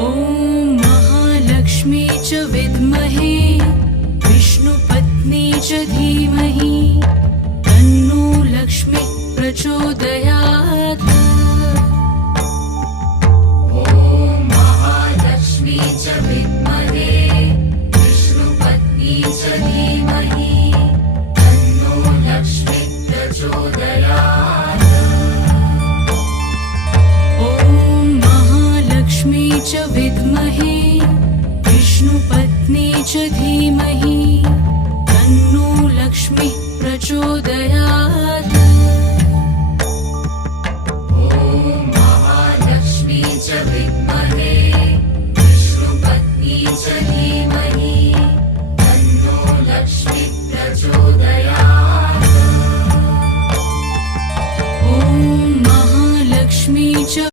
ॐ महालक्ष्मी च विद्महे विष्णुपत्नी च धीमहि तन्नो लक्ष्मी प्रचोदयात्। ॐ महालक्ष्मी च विद्महे विष्णुपत्नी च धीमहि तन्नो लक्ष्मी प्रचोदयात्। ॐ महालक्ष्मी च विद्महे विष्णुपत्नी च धीमहि